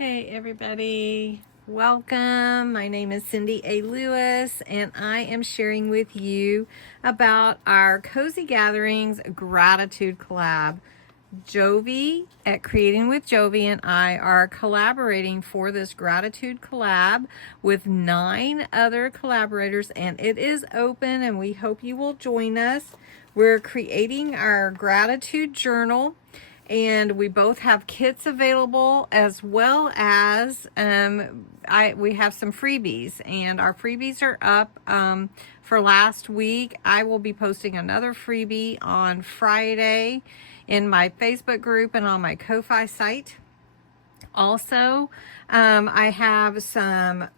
Hey everybody, welcome. My name is Cindy A. Lewis and I am sharing with you about our Cozy Gatherings Gratitude Collab. Jovi at Creating with Jovi and I are collaborating for this gratitude collab with 9 other collaborators, and it is open and we hope you will join us. We're creating our gratitude journal, and we both have kits available, as well as we have some freebies, and our freebies are up for last week. I will be posting another freebie on Friday in my Facebook group and on my Ko-Fi site. Also, I have some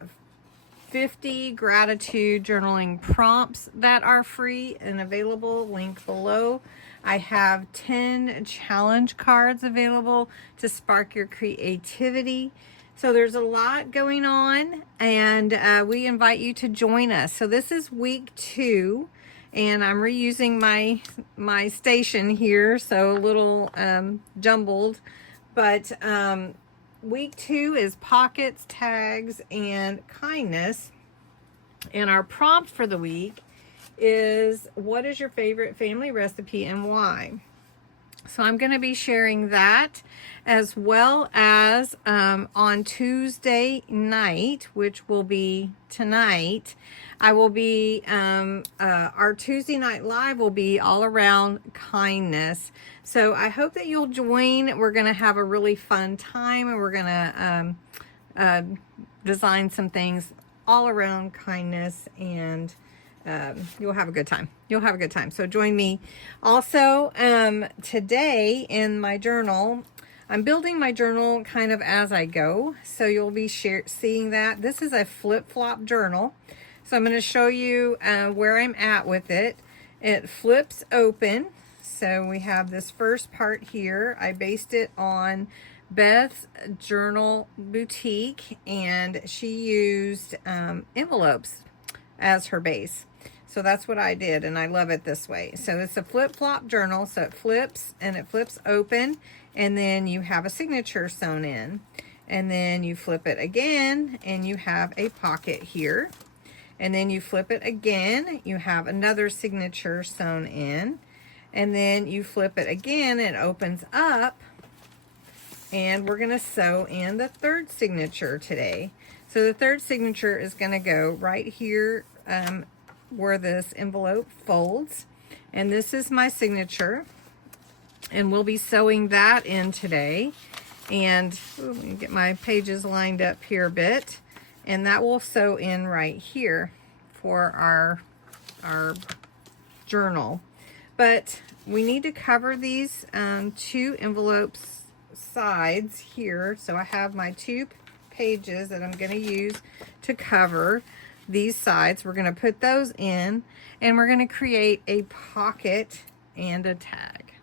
50 gratitude journaling prompts that are free and available, link below. I have 10 challenge cards available to spark your creativity. So there's a lot going on, and we invite you to join us. So this is week 2, and I'm reusing my station here, so a little jumbled, but week 2 is pockets, tags, and kindness. And our prompt for the week is, what is your favorite family recipe and why? So I'm going to be sharing that, as well as on Tuesday night, which will be tonight. I will be, our Tuesday night live will be all around kindness. So I hope that you'll join. We're going to have a really fun time, and we're going to design some things all around kindness, and you'll have a good time. You'll have a good time. So join me. Also, today in my journal, I'm building my journal kind of as I go. So you'll be seeing that. This is a flip-flop journal. So I'm going to show you where I'm at with it. It flips open. So we have this first part here. I based it on Beth's Journal Boutique, and she used envelopes as her base. So that's what I did, and I love it this way. So it's a flip-flop journal, so it flips, and it flips open, and then you have a signature sewn in. And then you flip it again, and you have a pocket here. And then you flip it again, you have another signature sewn in. And then you flip it again, it opens up, and we're going to sew in the third signature today. So the third signature is going to go right here where this envelope folds. And this is my signature. And we'll be sewing that in today. And let me get my pages lined up here a bit. And that will sew in right here for our journal. But we need to cover these 2 envelopes sides here. So I have my 2 pages that I'm going to use to cover these sides. We're going to put those in, and we're going to create a pocket and a tag.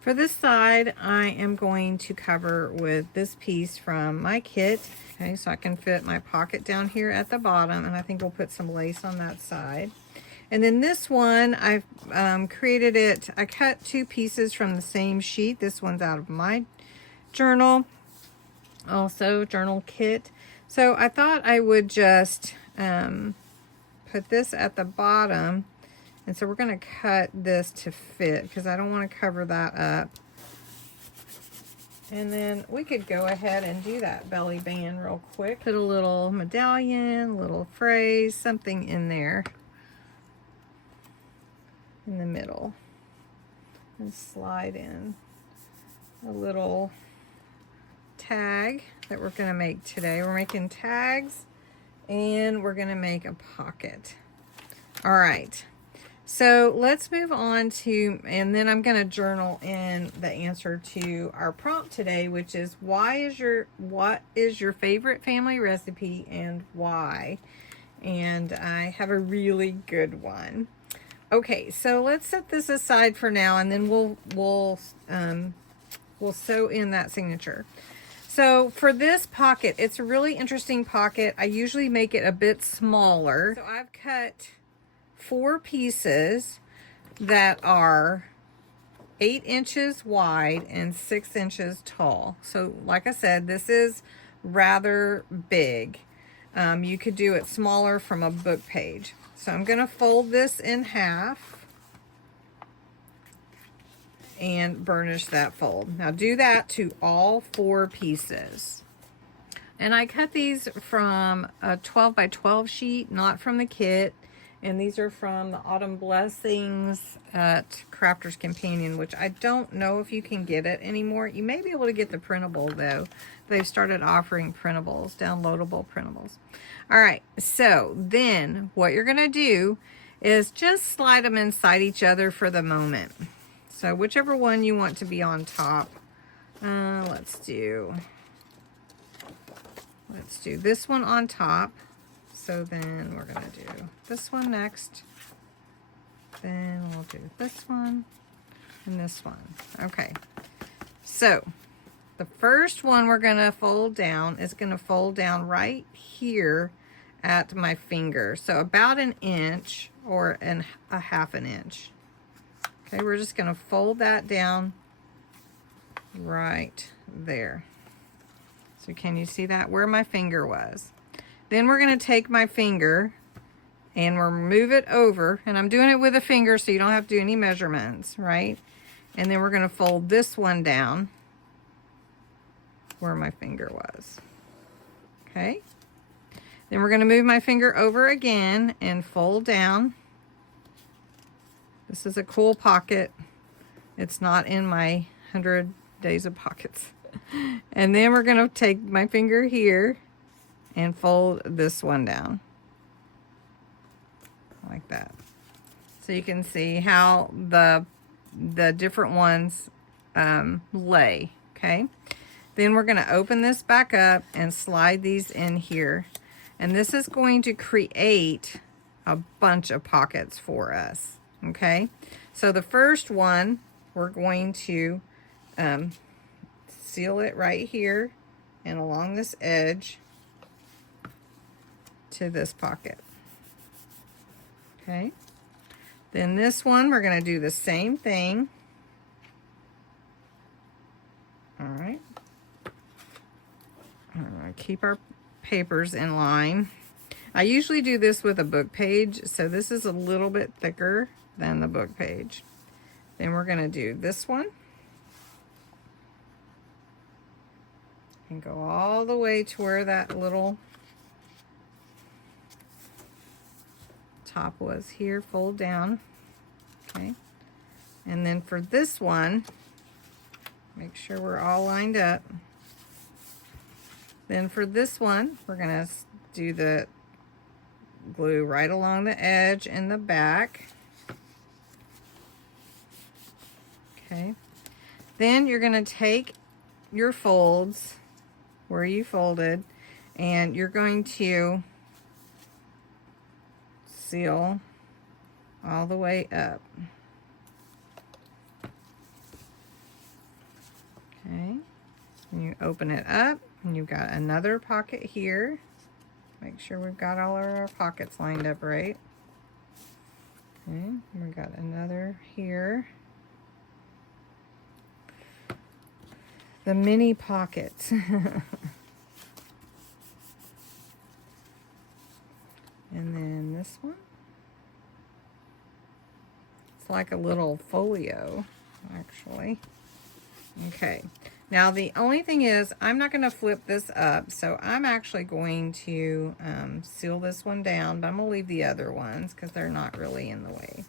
For this side, I am going to cover with this piece from my kit. Okay, so I can fit my pocket down here at the bottom, and I think we'll put some lace on that side. And then this one, I've created it. I cut 2 pieces from the same sheet. This one's out of my journal, also journal kit. So I thought I would just put this at the bottom. And so we're going to cut this to fit, because I don't want to cover that up. And then we could go ahead and do that belly band real quick. Put a little medallion, a little phrase, something in there in the middle. And slide in a little tag that we're going to make today. We're making tags, and we're going to make a pocket. All right. So let's move on to, and then I'm going to journal in the answer to our prompt today, which is, what is your favorite family recipe and why? And I have a really good one. Okay, so let's set this aside for now, and then we'll sew in that signature. So for this pocket, it's a really interesting pocket. I usually make it a bit smaller. So I've cut 4 pieces that are 8 inches wide and 6 inches tall. So like I said, this is rather big. You could do it smaller from a book page. So I'm going to fold this in half and burnish that fold. Now do that to all 4 pieces. And I cut these from a 12 by 12 sheet, not from the kit. And these are from the Autumn Blessings at Crafter's Companion, which I don't know if you can get it anymore. You may be able to get the printable though. They've started offering printables, downloadable printables. All right, so then what you're gonna do is just slide them inside each other for the moment. So whichever one you want to be on top, let's do this one on top. So then we're going to do this one next. Then we'll do this one and this one. Okay. So the first one we're going to fold down is going to fold down right here at my finger. So about an inch or a half an inch. Okay, we're just going to fold that down right there. So can you see that? Where my finger was. Then we're going to take my finger and we'll move it over. And I'm doing it with a finger so you don't have to do any measurements, right? And then we're going to fold this one down where my finger was. Okay? Then we're going to move my finger over again and fold down. This is a cool pocket. It's not in my 100 days of pockets. And then we're going to take my finger here and fold this one down like that. So you can see how the different ones lay, okay? Then we're going to open this back up and slide these in here. And this is going to create a bunch of pockets for us, okay? So the first one, we're going to seal it right here and along this edge to this pocket. Okay. Then this one, we're going to do the same thing. All right. Keep our papers in line. I usually do this with a book page, so this is a little bit thicker than the book page. Then we're going to do this one. And go all the way to where that little top was here, fold down. Okay. And then for this one, make sure we're all lined up. Then for this one, we're going to do the glue right along the edge and the back. Okay. Then you're going to take your folds where you folded and you're going to seal all the way up. Okay. And you open it up and you've got another pocket here. Make sure we've got all of our pockets lined up right. Okay, we've got another here. The mini pockets. And then this one. It's like a little folio, actually. Okay. Now the only thing is, I'm not going to flip this up, so I'm actually going to seal this one down, but I'm going to leave the other ones because they're not really in the way.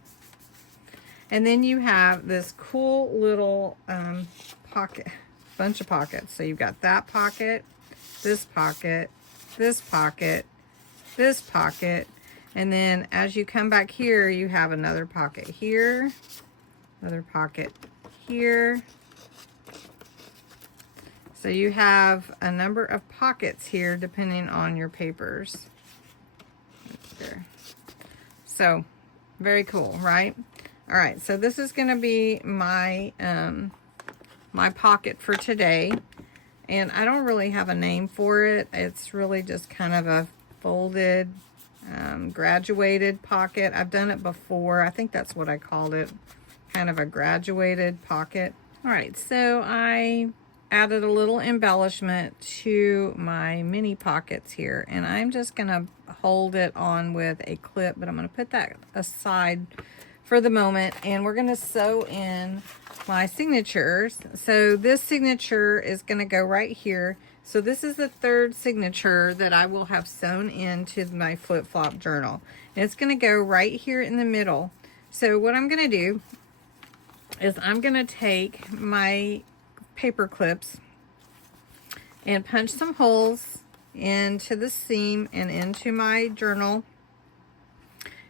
And then you have this cool little pocket, bunch of pockets. So you've got that pocket, this pocket, this pocket, this pocket, and then as you come back here, you have another pocket here, another pocket here. So you have a number of pockets here depending on your papers. There. So very cool, right? All right, so this is going to be my my pocket for today, and I don't really have a name for it. It's really just kind of a folded, graduated pocket. I've done it before. I think that's what I called it. Kind kind of a graduated pocket. All right, so I added a little embellishment to my mini pockets here, and I'm just gonna hold it on with a clip, but I'm gonna put that aside for the moment, and we're gonna sew in my signatures. So this signature is gonna go right here. So this is the third signature that I will have sewn into my flip-flop journal. And it's gonna go right here in the middle. So what I'm gonna do is I'm gonna take my paper clips and punch some holes into the seam and into my journal,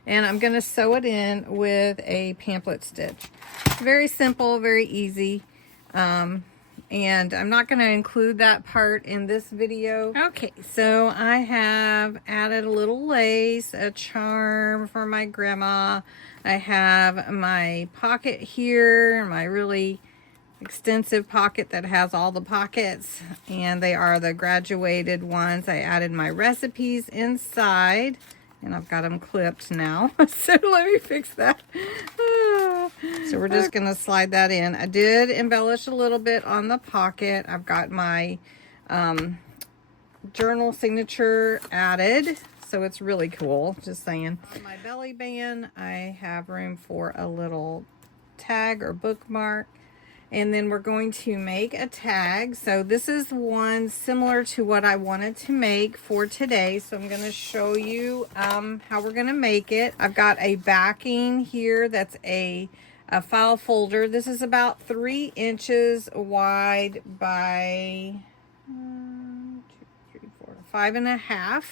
and I'm going to sew it in with a pamphlet stitch. Very simple, very easy, and I'm not going to include that part in this video. Okay, so I have added a little lace, a charm for my grandma. I have my pocket here, my really extensive pocket that has all the pockets, and they are the graduated ones. I added my recipes inside, and I've got them clipped now. So let me fix that. So we're just gonna slide that in. I did embellish a little bit on the pocket. I've got my journal signature added, so it's really cool, just saying. On my belly band, I have room for a little tag or bookmark. And then we're going to make a tag. So this is one similar to what I wanted to make for today. So I'm going to show you how we're going to make it. I've got a backing here that's a file folder. This is about 3 inches wide by 5.5.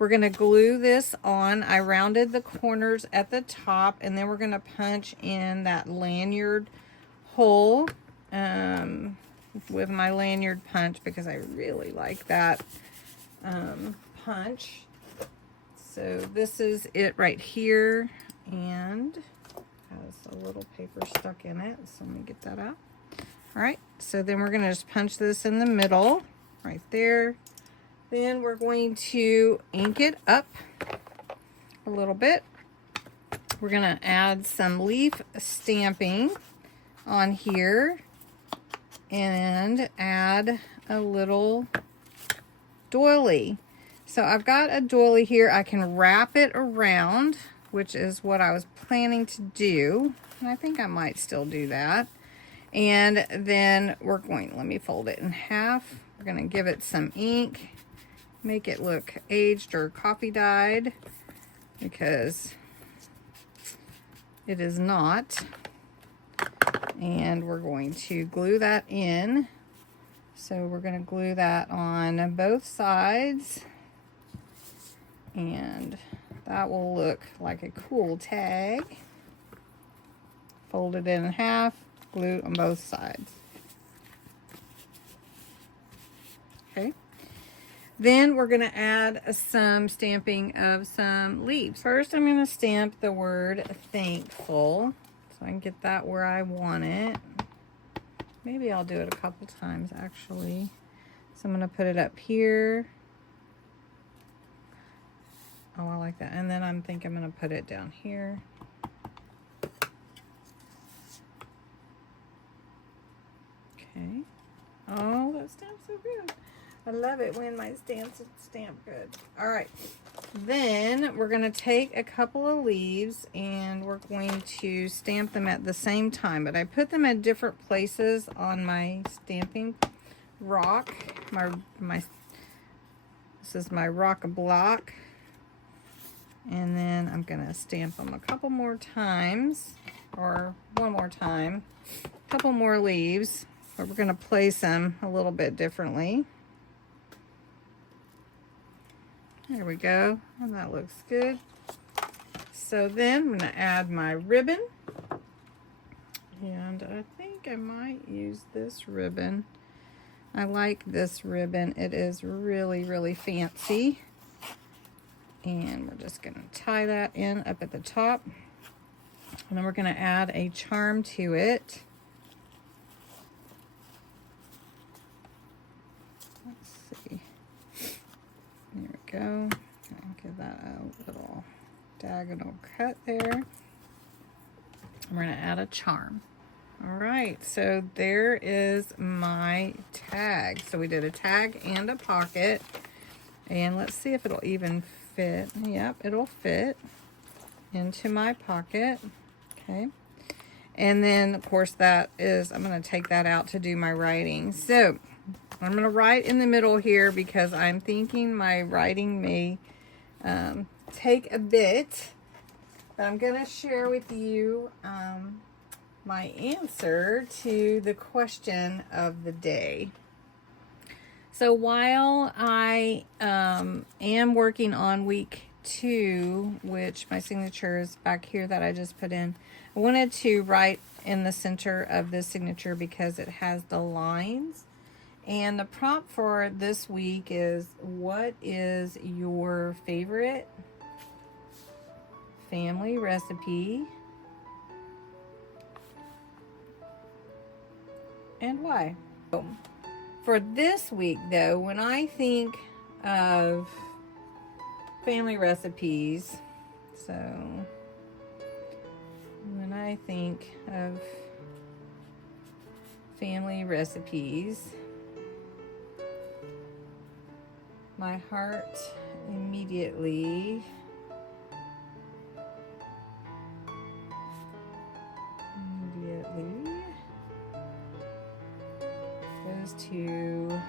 We're going to glue this on. I rounded the corners at the top, and then we're going to punch in that lanyard hole with my lanyard punch because I really like that punch. So this is it right here, and has a little paper stuck in it, so let me get that out. All right, so then we're going to just punch this in the middle right there. Then we're going to ink it up a little bit. We're going to add some leaf stamping on here and add a little doily. So I've got a doily here. I can wrap it around, which is what I was planning to do, and I think I might still do that. And then we're going, let me fold it in half. We're going to give it some ink, make it look aged or coffee dyed, because it is not. And we're going to glue that in. So we're going to glue that on both sides, and that will look like a cool tag. Fold it in half, glue on both sides. Okay. Then we're going to add some stamping of some leaves. First, I'm going to stamp the word thankful, so I can get that where I want it. Maybe I'll do it a couple times actually. So I'm going to put it up here. Oh, I like that. And then I'm thinking I'm going to put it down here. Okay. Oh, that stamps so good. I love it when my stamps stamp good. All right. Then we're going to take a couple of leaves and we're going to stamp them at the same time. But I put them at different places on my stamping rock. This is my rock block. And then I'm going to stamp them a couple more times, or one more time. A couple more leaves, but we're going to place them a little bit differently. There we go, and that looks good. So then I'm going to add my ribbon, and I think I might use this ribbon. I like this ribbon. It is really, really fancy. And we're just going to tie that in up at the top. And then we're going to add a charm to it. Let's see. There we go. Give that a little diagonal cut there. We're going to add a charm. All right, so there is my tag. So we did a tag and a pocket. And let's see if it'll even fit. Yep, it'll fit into my pocket. Okay. And then, of course, that is, I'm going to take that out to do my writing. So I'm going to write in the middle here because I'm thinking my writing may take a bit. But I'm going to share with you my answer to the question of the day. So while I am working on week 2, which my signature is back here that I just put in, I wanted to write in the center of this signature because it has the lines. And the prompt for this week is, what is your favorite family recipe and why? For this week, though, when I think of family recipes, so when I think of family recipes, my heart immediately goes to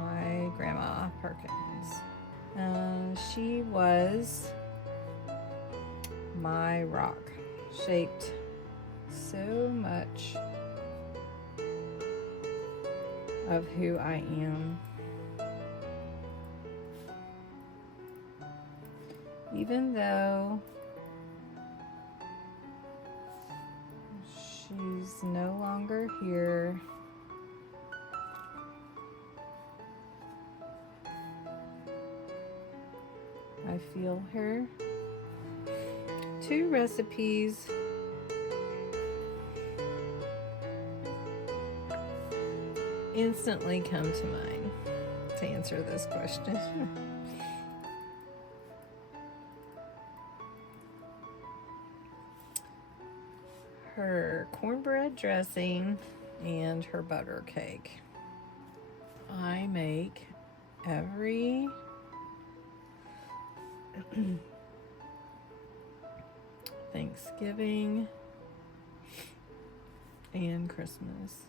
my grandma Perkins. She was my rock, shaped so much of who I am. Even though she's no longer here, I feel her. 2 recipes instantly come to mind to answer this question. Her cornbread dressing and her butter cake. I make every Thanksgiving and Christmas.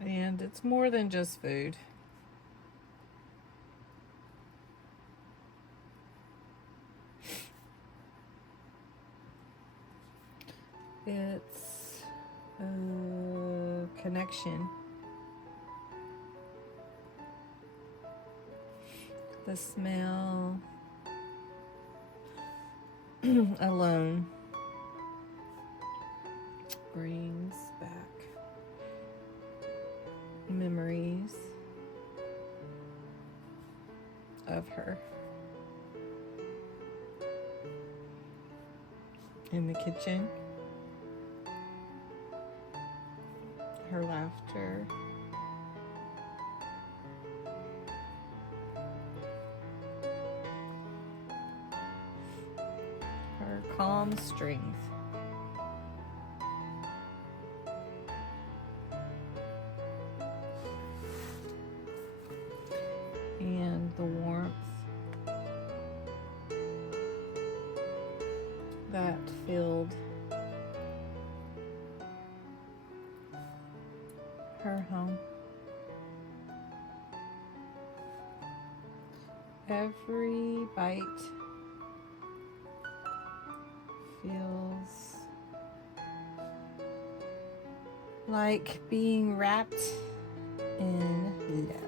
And it's more than just food. It's a connection. The smell alone brings back memories of her in the kitchen, her laughter, her calm strength. And the warmth that filled her home. Every bite feels like being wrapped in love.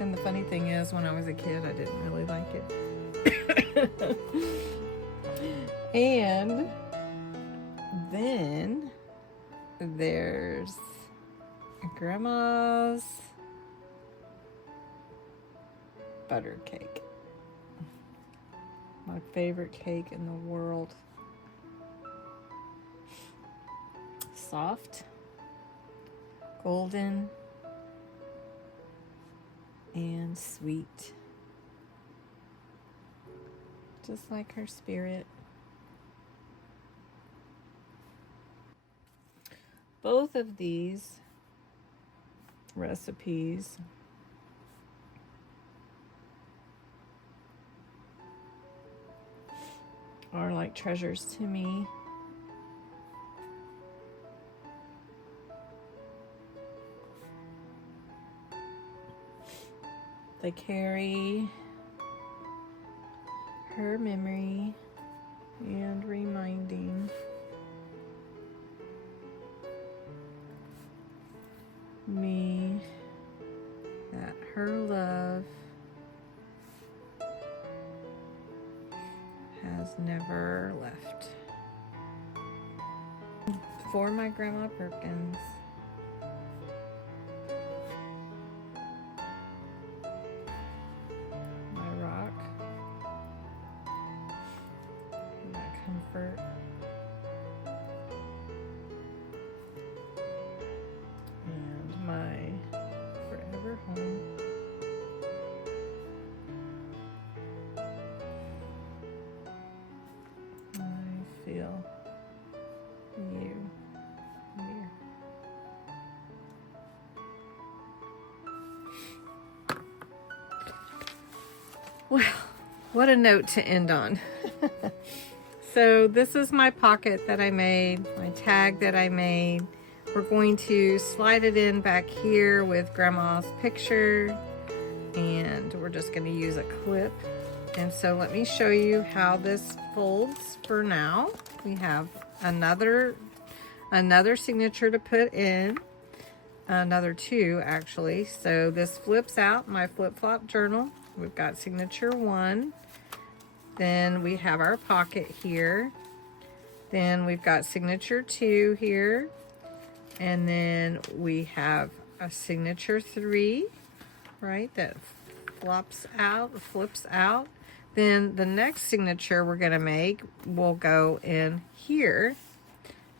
And the funny thing is, when I was a kid, I didn't really like it. And then there's Grandma's butter cake. My favorite cake in the world. Soft, golden, and sweet, just like her spirit. Both of these recipes are like treasures to me. They carry her memory and reminding me that her love has never left. For my Grandma Perkins. My rock. My comfort. And my forever home. I feel you here. Well, what a note to end on. So this is my pocket that I made, my tag that I made. We're going to slide it in back here with Grandma's picture, and we're just going to use a clip. And so let me show you how this folds for now. We have another signature to put in, another two actually. So this flips out, my flip-flop journal. We've got signature 1. Then we have our pocket here. Then we've got signature 2 here. And then we have a signature 3, right, that flips out. Then the next signature we're going to make will go in here.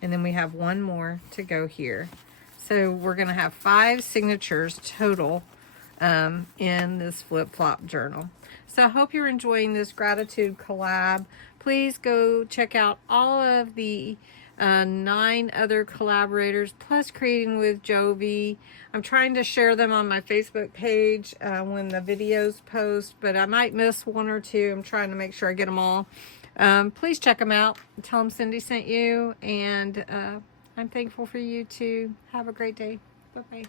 And then we have one more to go here. So we're going to have 5 signatures total in this flip-flop journal. So I hope you're enjoying this gratitude collab. Please go check out all of the 9 other collaborators, plus Creating with Jovi. I'm trying to share them on my Facebook page when the videos post, but I might miss 1 or 2. I'm trying to make sure I get them all. Please check them out. Tell them Cindy sent you, and I'm thankful for you too. Have a great day. Bye-bye.